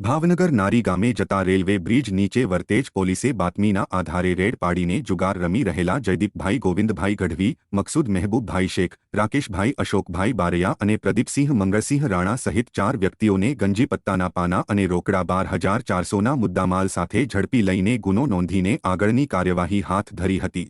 ભાવનગર નારી ગામે જતા રેલવે બ્રિજ નીચે વર્તેજ પોલીસે બાતમીના આધારે રેડ પાડીને જુગાર રમી રહેલા જયદીપભાઈ ગોવિંદભાઈ ગઢવી, મકસૂદ મહેબૂબભાઈ શેખ, રાકેશભાઈ અશોકભાઈ બારૈયા અને પ્રદીપસિંહ મંગળસિંહ રાણા સહિત 4 વ્યક્તિઓને ગંજીપત્તાના પાના અને રોકડા 12,400ના મુદ્દામાલ સાથે ઝડપી લઈને ગુનો નોંધીને આગળની કાર્યવાહી હાથ ધરી હતી।